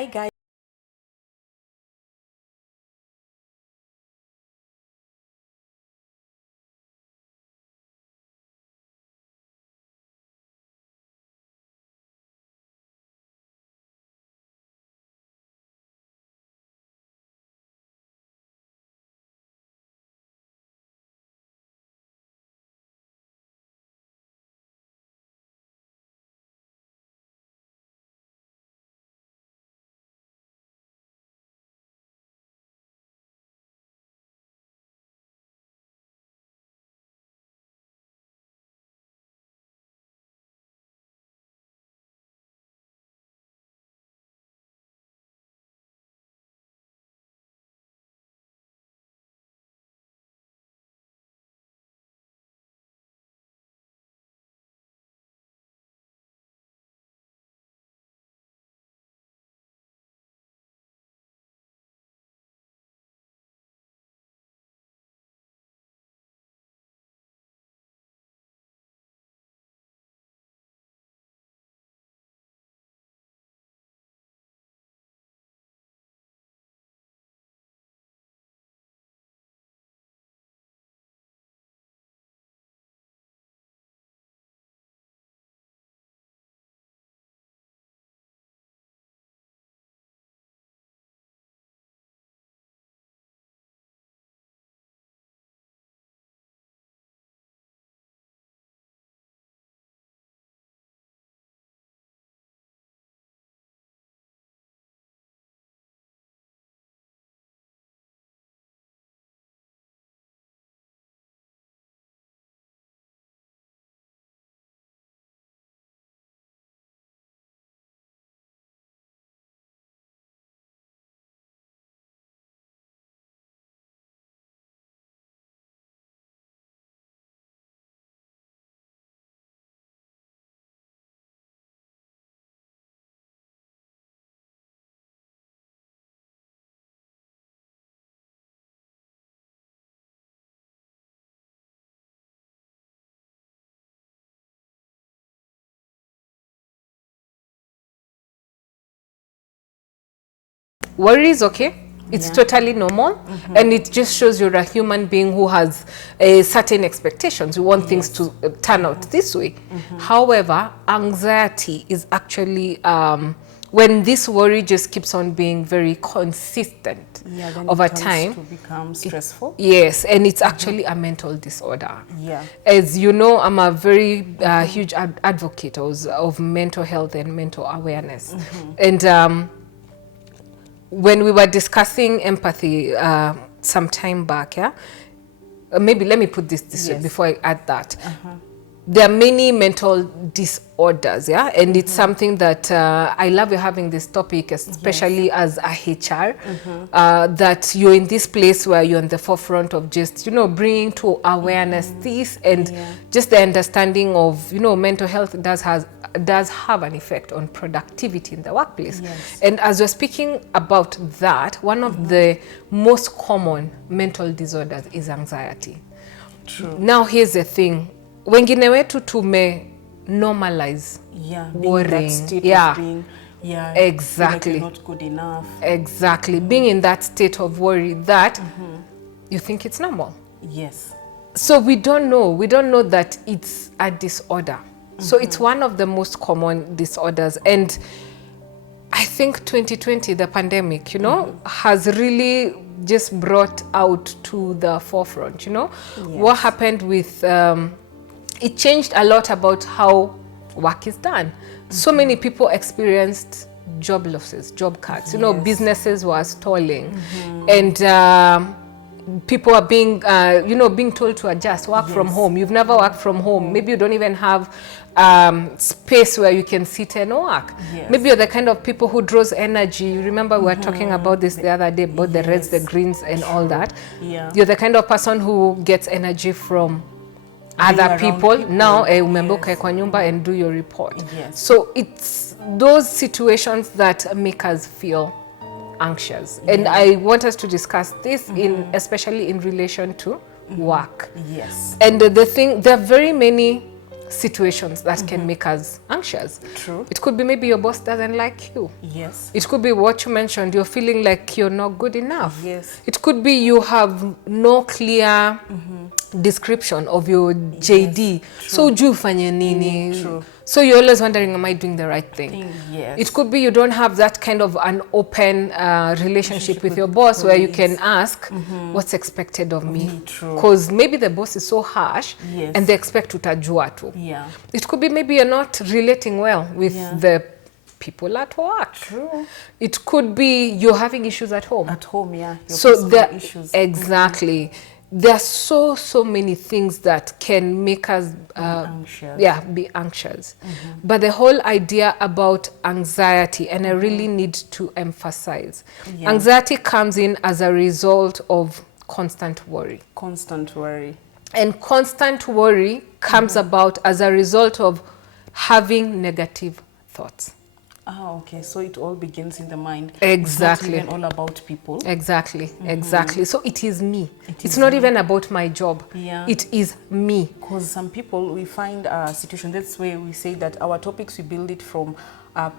Hi guys. Worry is okay. It's totally normal, and it just shows you're a human being who has certain expectations. You want things to turn out this way. However, anxiety is actually when this worry just keeps on being very consistent over time. To become stressful. Yes, and it's actually a mental disorder. Yeah. As you know, I'm a very huge advocate of mental health and mental awareness, and when we were discussing empathy some time back, maybe let me put this way before I add that. There are many mental disorders, and it's something that I love you having this topic, especially as a HR, that you're in this place where you're on the forefront of just, bringing to awareness this, and just the understanding of, mental health does have an effect on productivity in the workplace. And as we're speaking about that, one of the most common mental disorders is anxiety. True. Now here's the thing, wengine wetu tume normalize worrying. Exactly. Like you're not good enough. Exactly. Being in that state of worry that you think it's normal. Yes. So we don't know that it's a disorder. So it's one of the most common disorders, and I think 2020, the pandemic, has really just brought out to the forefront, what happened with, it changed a lot about how work is done. So many people experienced job losses, job cuts, businesses were stalling, and people are being, being told to adjust, work from home. You've never worked from home. Maybe you don't even have space where you can sit and work. Maybe you're the kind of people who draws energy. You remember we were talking about this the other day, about the reds, the greens, and all that. You're the kind of person who gets energy from other people. Now, umemboka kwa nyumba and do your report. So it's those situations that make us feel anxious, and I want us to discuss this especially in relation to work. Yes. And the thing, there are very many situations that can make us anxious. True. It could be maybe your boss doesn't like you. Yes. It could be what you mentioned, you're feeling like you're not good enough. Yes. It could be you have no clear description of your JD. So ujui ufanye nini. True. So you're always wondering, am I doing the right thing? Yes. It could be you don't have that kind of an open relationship with your boss where you can ask, what's expected of me? True. Because maybe the boss is so harsh Yes. and they expect utajua tu. Yeah. It could be maybe you're not relating well with the people at work. True. It could be you're having issues at home. At home, yeah. Your So personal there, issues. exactly. There are so many things that can make us Anxious. be anxious. But the whole idea about anxiety, and I really need to emphasize, anxiety comes in as a result of constant worry. Constant worry. And constant worry comes about as a result of having negative thoughts. Ah, okay. So it all begins in the mind. Exactly. It's not even all about people. Exactly, exactly. So it is me. It's not even about my job. Yeah. It is me. Because some people, we find a situation, that's where we say that our topics, we build it from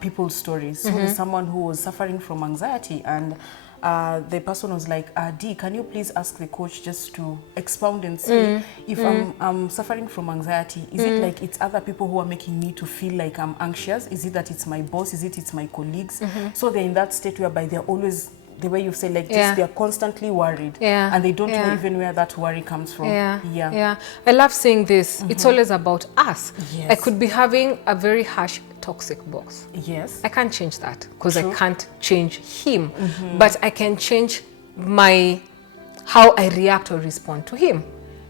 people's stories. So there's someone who was suffering from anxiety, and the person was like, Dee, can you please ask the coach just to expound and say, if I'm suffering from anxiety, is it like it's other people who are making me to feel like I'm anxious? Is it that it's my boss? Is it it's my colleagues? So they're in that state whereby they're always, the way you say, like just they're constantly worried, and they don't know even where that worry comes from. Yeah. I love saying this. It's always about us. Yes. I could be having a very harsh, toxic boss. Yes. I can't change that because I can't change him, but I can change how I react or respond to him.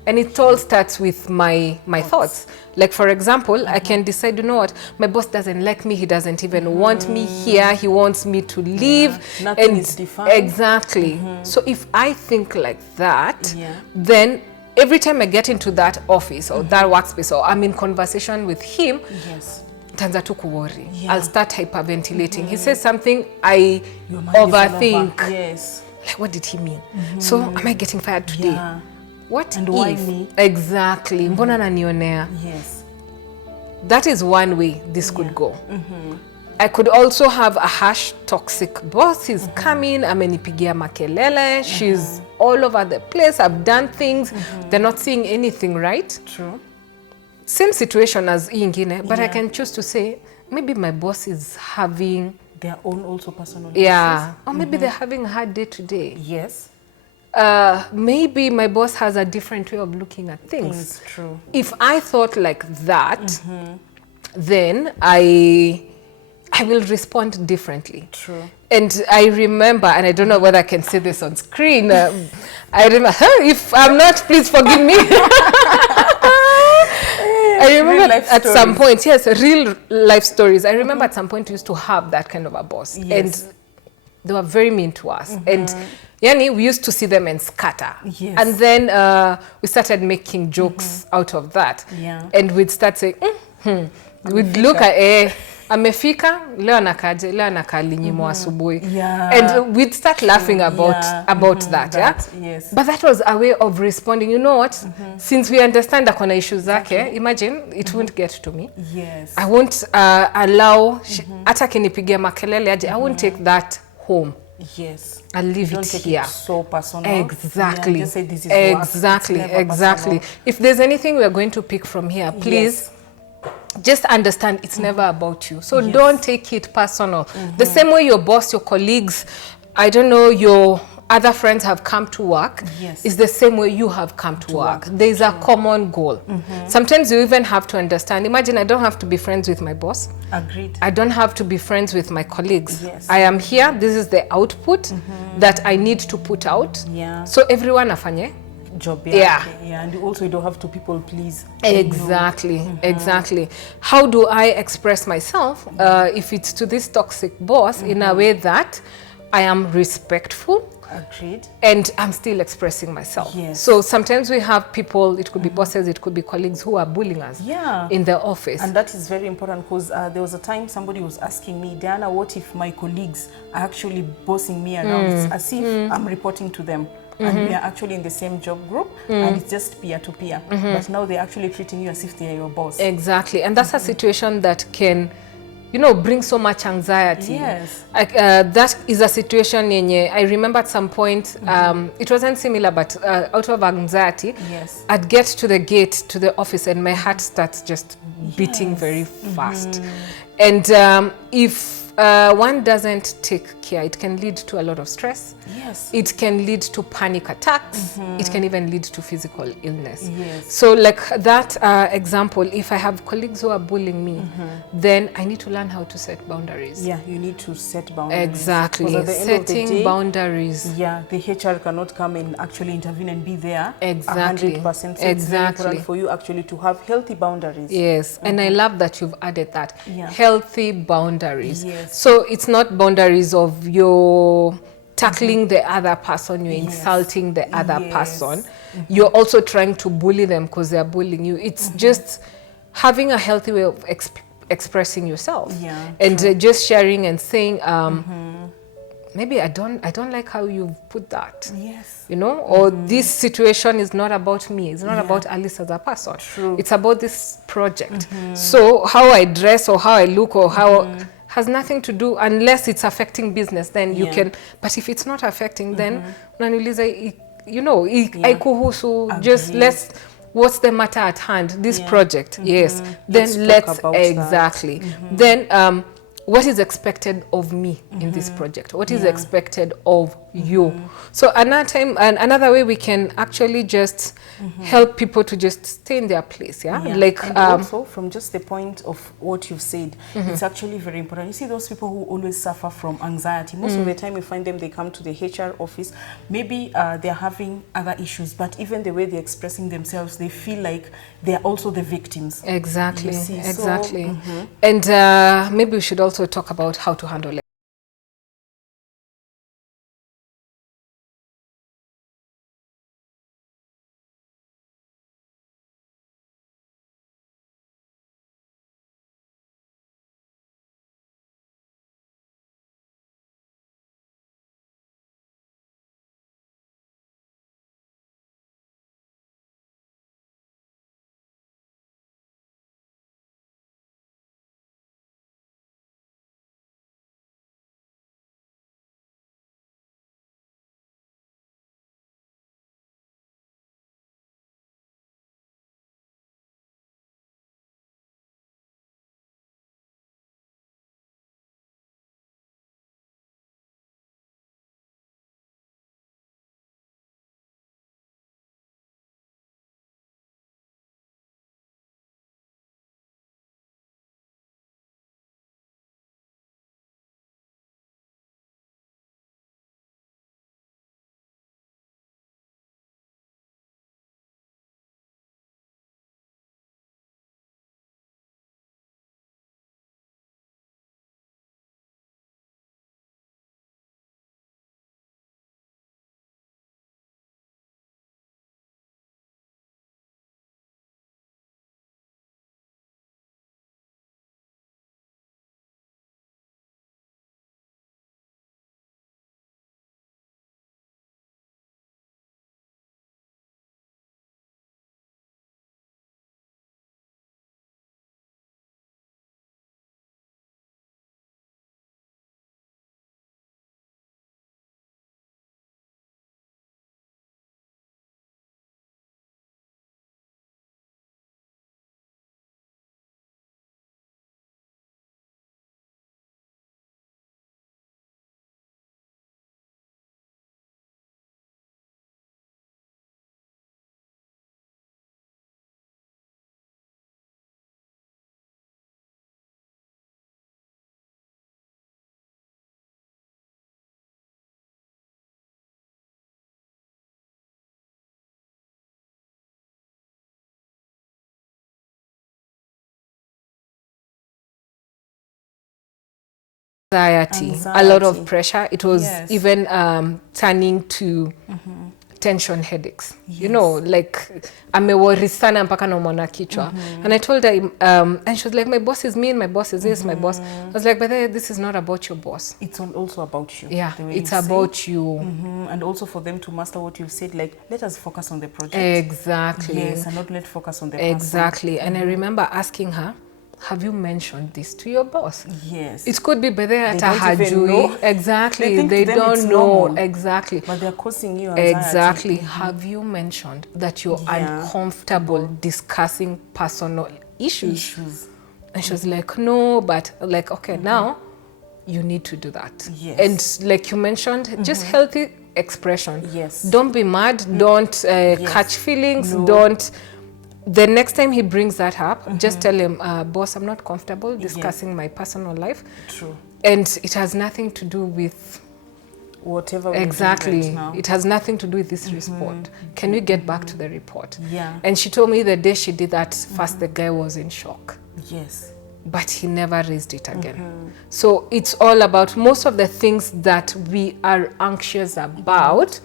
And it all starts with my thoughts. Like, for example, I can decide, you know what, my boss doesn't like me. He doesn't even want me here. He wants me to leave. Nothing is defined. Exactly. So if I think like that, then every time I get into that office or that workspace, or I'm in conversation with him, nitaanza tu kuworry. I'll start hyperventilating. He says something, I overthink. Yes. Like, what did he mean? So am I getting fired today? What And if? why me? Exactly. Mbona ananionea? Yes. That is one way this could go. I could also have a harsh, toxic boss. He's coming, amenipigia makelele. She's all over the place. I've done things. They're not seeing anything, right? True. Same situation as ingine, but I can choose to say, maybe my boss is having their own also personal issues. Or maybe they're having a hard day today. Yes. Maybe my boss has a different way of looking at things. True. If I thought like that, then I will respond differently. True. And I remember, and I don't know whether I can say this on screen, I remember, if I'm not, please forgive me. I remember at some point, real life stories. I remember at some point we used to have that kind of a boss. And they were very mean to us. And we used to see them and scatter. Yes. And then we started making jokes out of that. And we'd start saying, we'd look at, amefika, leo anakaa linyimo asubuhi. And we'd start laughing about that. Yes. But that was a way of responding. You know what? Since we understand akona issues zake, imagine it won't get to me. Yes. I won't allow, hata kinipigia makelele aje, I won't take that home. Yes. I'll leave it here. It so personal. Exactly. Just say this is exactly. personal. If there's anything we're going to pick from here, please just understand it's never about you. So don't take it personal. The same way your boss, your colleagues, I don't know, your other friends have come to work, is the same way you have come to work. There's a common goal. Sometimes you even have to understand. Imagine I don't have to be friends with my boss. Agreed. I don't have to be friends with my colleagues. I am here. This is the output that I need to put out. So everyone afanye job. And also you don't have to people please. Exactly. Exactly. How do I express myself if it's to this toxic boss in a way that I am respectful, Agreed. And I'm still expressing myself. Yes. So sometimes we have people, it could be bosses, it could be colleagues who are bullying us in the office. And that is very important because there was a time somebody was asking me, Diana, what if my colleagues are actually bossing me around? It's as if I'm reporting to them. And we are actually in the same job group and it's just peer to peer. But now they're actually treating you as if they are your boss. Exactly. And that's a situation that can, bring so much anxiety. Yes. That is a situation yenye, I remember at some point, it wasn't similar, but out of anxiety, Yes. I'd get to the gate to the office and my heart starts just beating very fast. And if one doesn't take care, it can lead to a lot of stress. Yes. It can lead to panic attacks. It can even lead to physical illness. Yes. So like that example, if I have colleagues who are bullying me, then I need to learn how to set boundaries. Yeah, you need to set boundaries. Exactly. Because at the end Setting of the day, boundaries. yeah, the HR cannot come and actually intervene and be there. Exactly. 100%. So it's very important for you actually to have healthy boundaries. Yes, and I love that you've added that. Yeah. Healthy boundaries. Yes. So it's not boundaries of your tackling the other person, you're insulting the other person. You're also trying to bully them because they're bullying you. It's just having a healthy way of expressing yourself. Yeah, and just sharing and saying, maybe I don't like how you've put that. Yes. Or this situation is not about me. It's not about Alice as a person. True. It's about this project. So how I dress or how I look or how has nothing to do, unless it's affecting business, then you can. But if it's not affecting, then unaniuliza, haikuhusu, just what's the matter at hand? This project, yes. Then let's exactly. Then what is expected of me in this project? What is expected of you? So another way we can actually just help people to just stay in their place, like and also from just the point of what you've said, it's actually very important. You see those people who always suffer from anxiety, most of the time you find them, they come to the HR office, maybe they're having other issues, but even the way they're expressing themselves, they feel like they're also the victims. Exactly, You see? exactly. So, and maybe we should also talk about how to handle it. anxiety, a lot of Anxiety. pressure. It was Yes. even turning to tension headaches. You know, like ameworry sana mpaka naumwa kichwa. And I told her, and she was like, my boss is mean, my boss is this, my boss. I was like, but this is not about your boss. It's also about you. Yeah, the way it's you about say. you. And also for them to master what you've said, like, let us focus on the project. Exactly. Yes, and not let focus on the person. Exactly. And I remember asking her, have you mentioned this to your boss? Yes. It could be better at don't even know. Exactly. They They think to them it's don't know. normal. Exactly. But they're causing you anxiety. Exactly. Have you mentioned that you're Yeah. uncomfortable discussing personal issues? And she was like, no, but like, okay, now you need to do that. Yes. And like you mentioned, just healthy expression. Yes. Don't be mad. Don't catch feelings. No. Don't. The next time he brings that up, just tell him, boss, I'm not comfortable discussing my personal life. True. And it has nothing to do with Whatever we're doing exactly. right now. It has nothing to do with this report. Can we get back to the report? Yeah. And she told me the day she did that, first the guy was in shock. Yes. But he never raised it again. So it's all about most of the things that we are anxious about,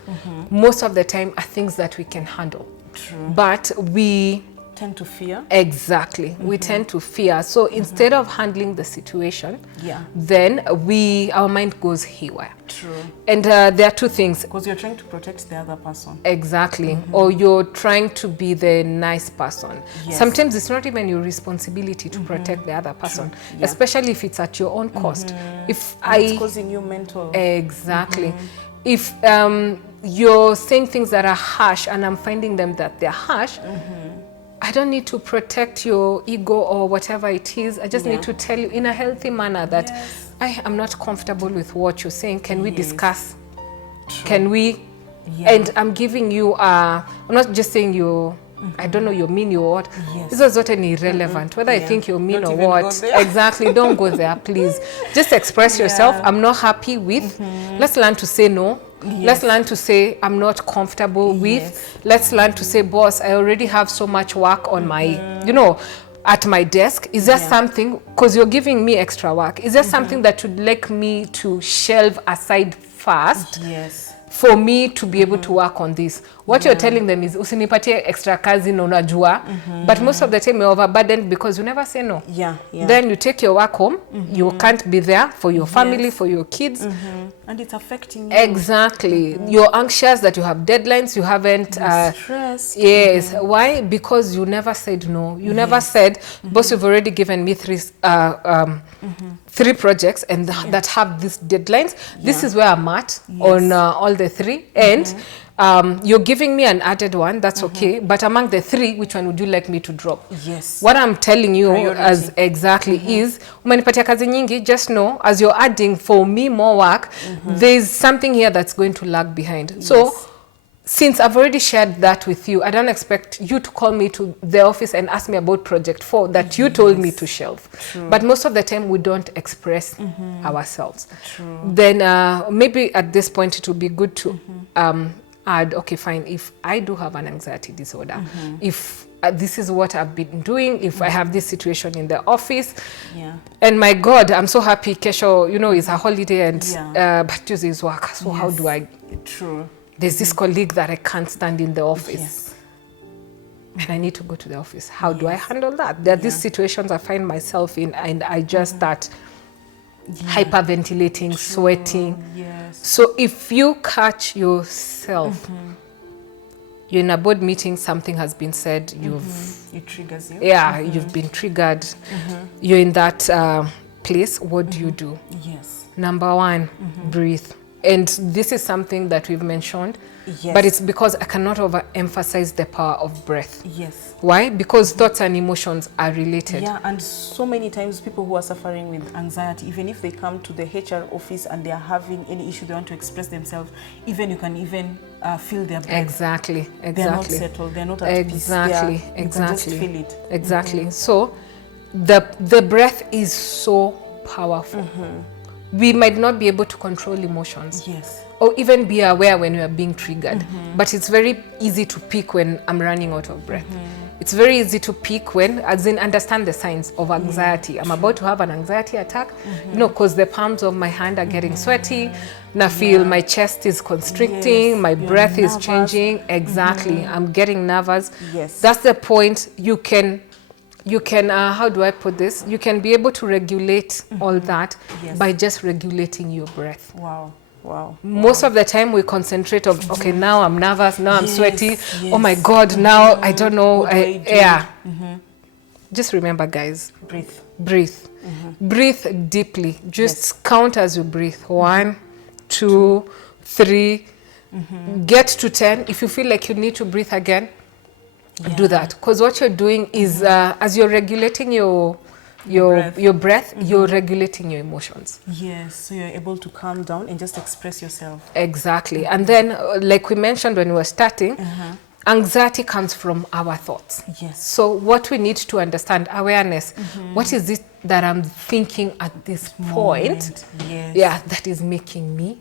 most of the time are things that we can handle. True. But we Tend to fear. exactly we tend to fear. So instead of handling the situation, Yeah. then our mind goes haywire. True. And there are two things. Because you're trying to protect the other person. Exactly. Or you're trying to be the nice person. Yes. Sometimes it's not even your responsibility to protect the other person, Yeah. especially if it's at your own cost. If It's causing you mental. exactly. If you're saying things that are harsh and I'm finding them that they're harsh, I don't need to protect your ego or whatever it is. I just need to tell you in a healthy manner that I am not comfortable with what you're saying. Can we discuss? Can we? Yeah. And I'm giving you, I'm not just saying you, I don't know, you're mean, you're what. Yes. This is not irrelevant. Whether I think you're mean Don't or even go what. there. Exactly. Don't go there, please. Just express yourself. I'm not happy with. Let's learn to say no. Let's learn to say I'm not comfortable with. Let's learn to say, boss, I already have so much work on my, at my desk. Is there something, because you're giving me extra work, is there something that you'd like me to shelve aside first? Yes. For me to be able to work on this. What you're telling them is usinipatie extra kazi na unajua, but most of the time you're overburdened because you never say no. Yeah. Then you take your work home, you can't be there for your family, for your kids. And it's affecting you. Exactly. You're anxious that you have deadlines, you haven't Stress. yes. Why? Because you never said no. You never said, boss, you've already given me three projects and that have these deadlines. This is where I'm at on all the three. And you're giving me an added one, that's okay. But among the three, which one would you like me to drop? Yes. What I'm telling you Priority. as exactly is, umenipatia kazi nyingi, just know, as you're adding for me more work, there's something here that's going to lag behind. So, since I've already shared that with you, I don't expect you to call me to the office and ask me about project 4 that you told me to shelve. True. But most of the time we don't express ourselves. True. Then maybe at this point it would be good to add, okay, fine, if I do have an anxiety disorder, if this is what I've been doing, if I have this situation in the office, and my God, I'm so happy, kesho, it's a holiday and but Tuesday is work, so how do I... True. There's this colleague that I can't stand in the office. And I need to go to the office. How do I handle that? There are these situations I find myself in and I just start hyperventilating, sweating. Yes. So if you catch yourself, you're in a board meeting, something has been said, It triggers you. yeah, you've been triggered, you're in that place, what do you do? Yes. Number one, breathe. And this is something that we've mentioned, Yes. but it's because I cannot overemphasize the power of breath. Yes. Why? Because thoughts and emotions are related. Yeah, and so many times people who are suffering with anxiety, even if they come to the HR office and they are having any issue, they want to express themselves, even you can even feel their breath. Exactly. They're not settled, they're not at peace. Exactly. You can just feel it. Exactly. So the breath is so powerful. We might not be able to control emotions. Yes. Or even be aware when we are being triggered. But it's very easy to pick when I'm running out of breath. it's very easy to peak when, as in understand the signs of anxiety. I'm about to have an anxiety attack, you know, because the palms of my hand are getting sweaty. And I feel my chest is constricting, my breath is changing. Exactly. I'm getting nervous. Yes. That's the point. You can, how do I put this? You can be able to regulate all that by just regulating your breath. Wow. Wow. Most of the time we concentrate on, okay, now I'm nervous, now I'm sweaty. Oh my God, now I don't know. What do I do? Yeah. Just remember, guys. Breathe. Breathe. Breathe deeply. Just count as you breathe. 1, 2, 3. Get to 10. If you feel like you need to breathe again, do that. Because what you're doing is, as you're regulating your breath, you're regulating your emotions. Yes, so you're able to calm down and just express yourself. Exactly. And then, like we mentioned when we were starting, anxiety comes from our thoughts. Yes. So what we need to understand, awareness, what is it that I'm thinking at this point, that is making me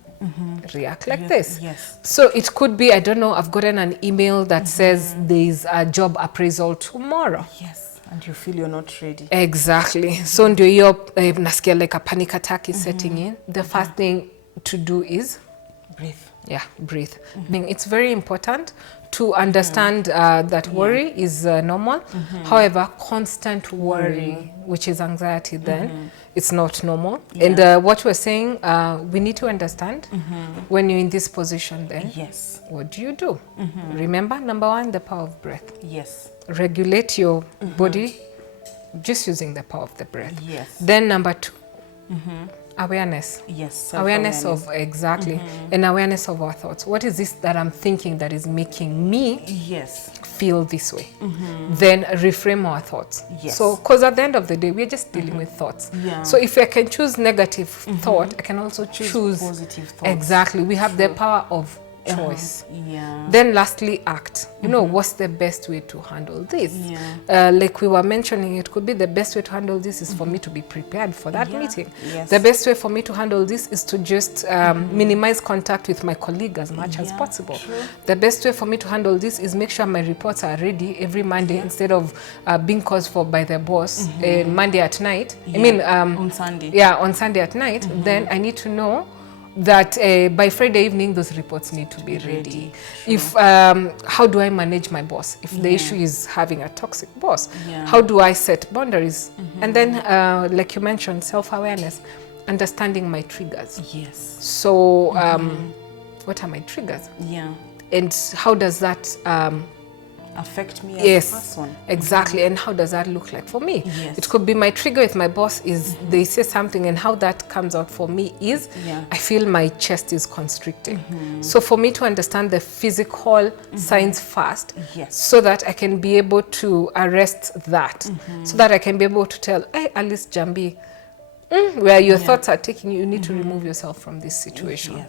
react like this? Yes. So it could be, I don't know, I've gotten an email that says there's a job appraisal tomorrow. Yes. And you feel you're not ready. Exactly. So ndio hiyo nasikia like a panic attack is setting in. The first thing to do is breathe. Yeah, breathe. It's very important to understand that worry is normal. However, constant worry, which is anxiety, then it's not normal. And what we're saying, we need to understand when you're in this position, then what do you do? Remember, number 1, the power of breath. Yes. Regulate your body just using the power of the breath. Yes. Then number 2, awareness. Yes. Awareness of, exactly, and awareness of our thoughts. What is this that I'm thinking that is making me feel this way? Then reframe our thoughts. Yes. So, because at the end of the day, we're just dealing with thoughts. Yeah. So if I can choose negative thought, I can also choose positive thoughts. Exactly. We have the power of choice. Yeah. Then lastly, act. You know, what's the best way to handle this? Yeah. Like we were mentioning, it could be the best way to handle this is for me to be prepared for that meeting. Yes. The best way for me to handle this is to just minimize contact with my colleague as much as possible. True. The best way for me to handle this is make sure my reports are ready every Monday instead of being caused for by the boss Monday at night. I mean, on Sunday. Yeah, on Sunday at night. Then I need to know that by Friday evening, those reports need to be ready. If how do I manage my boss? If the issue is having a toxic boss, how do I set boundaries? And then, like you mentioned, self-awareness, understanding my triggers. Yes. So, what are my triggers? Yeah. And how does that affect me as a person? Exactly. And how does that look like for me? Yes. It could be my trigger with my boss is they say something, and how that comes out for me is I feel my chest is constricting. So for me to understand the physical signs first, so that I can be able to arrest that, so that I can be able to tell, hey, Alice Jambi, where your thoughts are taking you, you need to remove yourself from this situation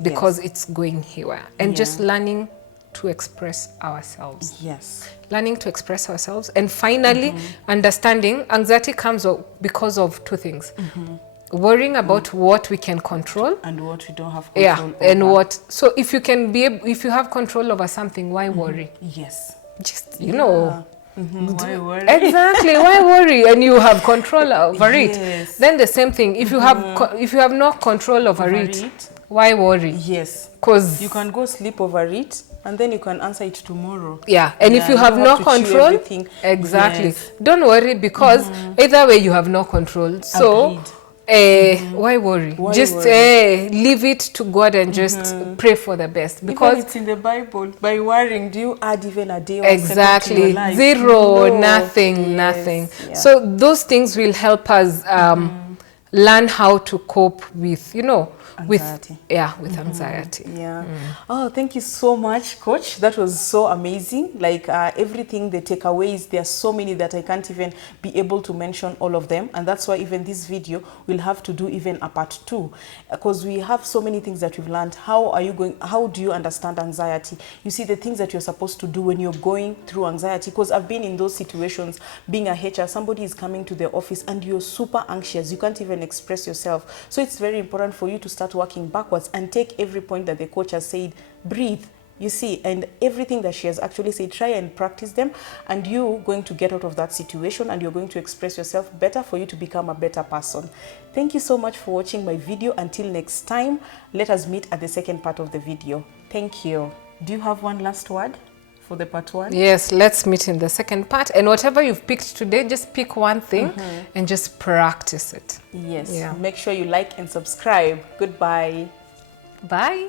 because it's going here. And just learning to express ourselves. Yes. Learning to express ourselves. And finally, understanding anxiety comes because of 2 things. Worrying about what we can control. And what we don't have control over. And what, so if you can be, if you have control over something, why worry? Yes. Just, you know. Why worry? Exactly. Why worry? And you have control over it. Then the same thing. If you have no control over it, why worry? Yes. Because you can go sleep over it, and then you can answer it tomorrow. Yeah, and if you have no control, exactly, don't worry, because either way you have no control. So why worry? Just leave it to God and just pray for the best, because even it's in the Bible. By worrying, do you add even a day or exactly a second to your life? Zero, nothing. So those things will help us learn how to cope with, you know, anxiety. With anxiety. Oh, thank you so much, Coach. That was so amazing. Like everything, the takeaways, there are so many that I can't even be able to mention all of them. And that's why even this video will have to do even a part 2, because we have so many things that we've learned. How do you understand anxiety? You see the things that you're supposed to do when you're going through anxiety, because I've been in those situations. Being a HR, somebody is coming to the office and you're super anxious. You can't even express yourself. So it's very important for you to start working backwards and take every point that the coach has said. Breathe. You see, and everything that she has actually said, try and practice them, and you're going to get out of that situation and you're going to express yourself better for you to become a better person. Thank you so much for watching my video. Until next time, let us meet at the second part of the video. Thank you. Do you have one last word for the part 1? Yes, let's meet in the second part. And whatever you've picked today, just pick one thing and just practice it. Yes. Yeah. Make sure you like and subscribe. Goodbye. Bye.